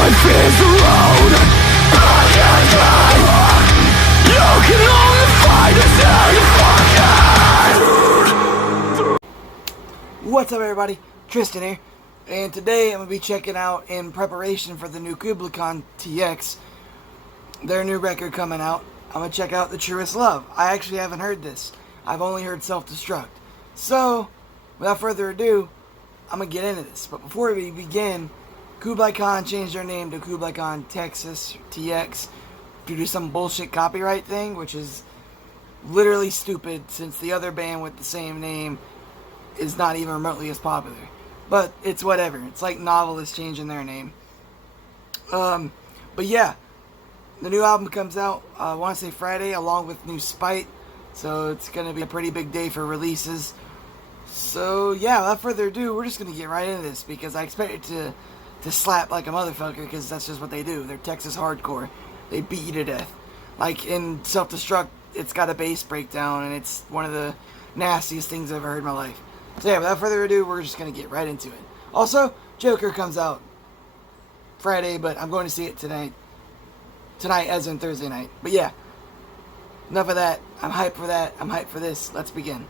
life is a road I can't climb. You can only fight until you fucking. What's up, everybody? Tristan here, and today I'm going to be checking out, in preparation for the new Kublai Khan TX, their new record coming out. I'm going to check out the Truest Love. I actually haven't heard this. I've only heard Self-Destruct. So, without further ado, I'm going to get into this. But before we begin, Kublai Khan changed their name to Kublai Khan Texas TX due to some bullshit copyright thing, which is literally stupid since the other band with the same name is not even remotely as popular. But it's whatever. It's like Novelist changing their name. But yeah, the new album comes out, I want to say Friday, along with new Spite. So it's going to be a pretty big day for releases. So yeah, without further ado, we're just going to get right into this, because I expect it to slap like a motherfucker, because that's just what they do. They're Texas hardcore. They beat you to death. Like in Self-Destruct, it's got a bass breakdown, and it's one of the nastiest things I've ever heard in my life. So yeah, without further ado, we're just going to get right into it. Also, Joker comes out Friday, but I'm going to see it tonight. Tonight as in Thursday night. But yeah, enough of that. I'm hyped for that. I'm hyped for this. Let's begin.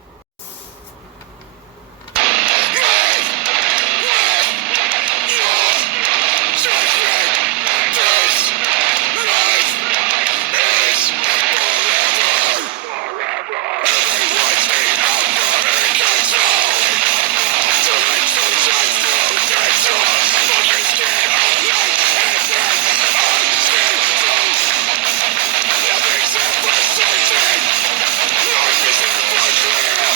Life is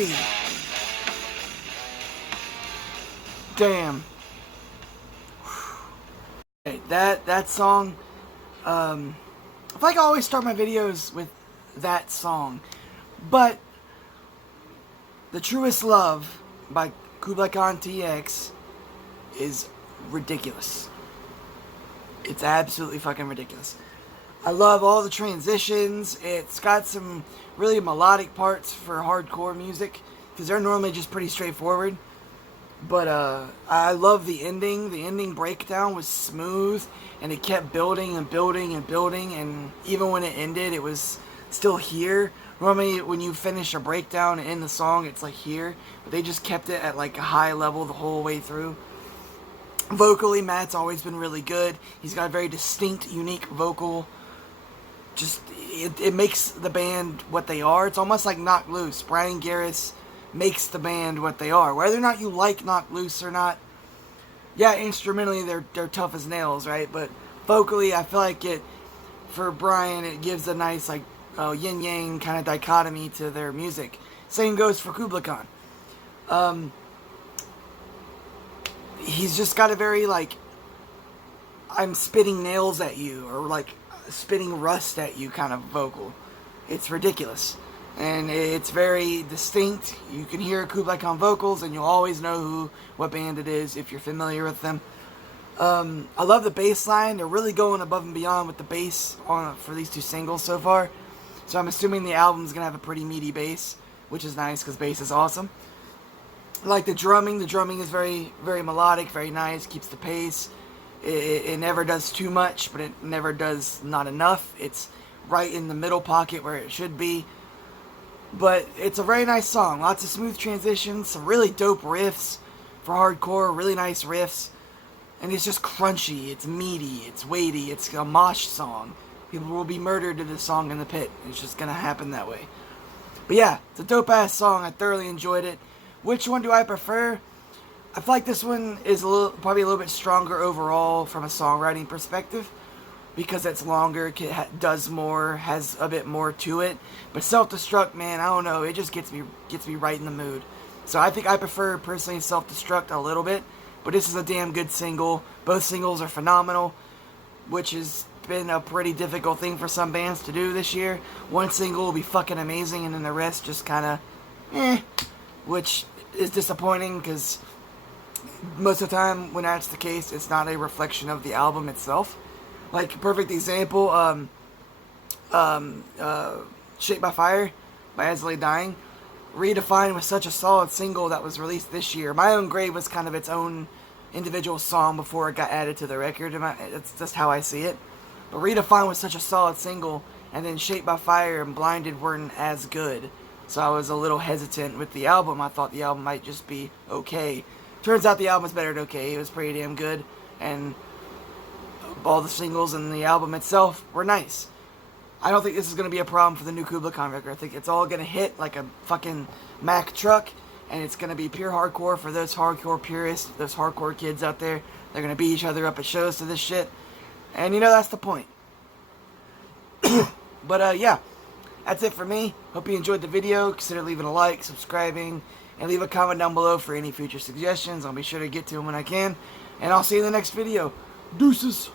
nasty. Damn. Hey, that song, I feel like I always start my videos with that song, but the Truest Love by Kublai Khan TX is ridiculous. It's absolutely fucking ridiculous. I love all the transitions. It's got some really melodic parts for hardcore music, because they're normally just pretty straightforward. But I love the ending. The ending breakdown was smooth, and it kept building and building and building, and even when it ended, it was still here. Normally, when you finish a breakdown and end the song, it's like here, but they just kept it at like a high level the whole way through. Vocally, Matt's always been really good. He's got a very distinct, unique vocal. Just, it makes the band what they are. It's almost like Knocked Loose. Brian Garris makes the band what they are. Whether or not you like Knocked Loose or not, yeah, instrumentally they're tough as nails, right? But vocally, I feel like for Brian, it gives a nice like yin-yang kind of dichotomy to their music. Same goes for Kublai Khan. He's just got a very like, I'm spitting nails at you, or like spitting rust at you kind of vocal. It's ridiculous. And it's very distinct. You can hear Kublai Khan vocals, and you'll always know what band it is if you're familiar with them. I love the bass line. They're really going above and beyond with the bass for these two singles so far. So I'm assuming the album's going to have a pretty meaty bass, which is nice because bass is awesome. I like the drumming. The drumming is very, very melodic, very nice, keeps the pace. It never does too much, but it never does not enough. It's right in the middle pocket where it should be. But it's a very nice song. Lots of smooth transitions, some really dope riffs for hardcore, really nice riffs. And it's just crunchy, it's meaty, it's weighty, it's a mosh song. People will be murdered to this song in the pit. It's just gonna happen that way. But yeah, it's a dope ass song. I thoroughly enjoyed it. Which one do I prefer? I feel like this one is probably a little bit stronger overall from a songwriting perspective, because it's longer, does more, has a bit more to it. But Self-Destruct, man, I don't know, it just gets me right in the mood. So I think I prefer personally Self-Destruct a little bit, but this is a damn good single. Both singles are phenomenal, which has been a pretty difficult thing for some bands to do this year. One single will be fucking amazing, and then the rest just kind of which is disappointing, because most of the time when that's the case, it's not a reflection of the album itself. Like, perfect example, Shaped by Fire by As I Lay Dying. Redefined was such a solid single that was released this year. My Own Grave was kind of its own individual song before it got added to the record. That's just how I see it. But Redefined was such a solid single, and then Shaped by Fire and Blinded weren't as good. So I was a little hesitant with the album. I thought the album might just be okay. Turns out the album's better than okay. It was pretty damn good, and all the singles and the album itself were nice. I don't think this is going to be a problem for the new Kublai Khan record. I think it's all going to hit like a fucking Mack truck, and it's going to be pure hardcore for those hardcore purists, those hardcore kids out there. They're going to beat each other up at shows to this shit. And you know, that's the point. But yeah, that's it for me. Hope you enjoyed the video. Consider leaving a like, subscribing, and leave a comment down below for any future suggestions. I'll be sure to get to them when I can. And I'll see you in the next video. Deuces.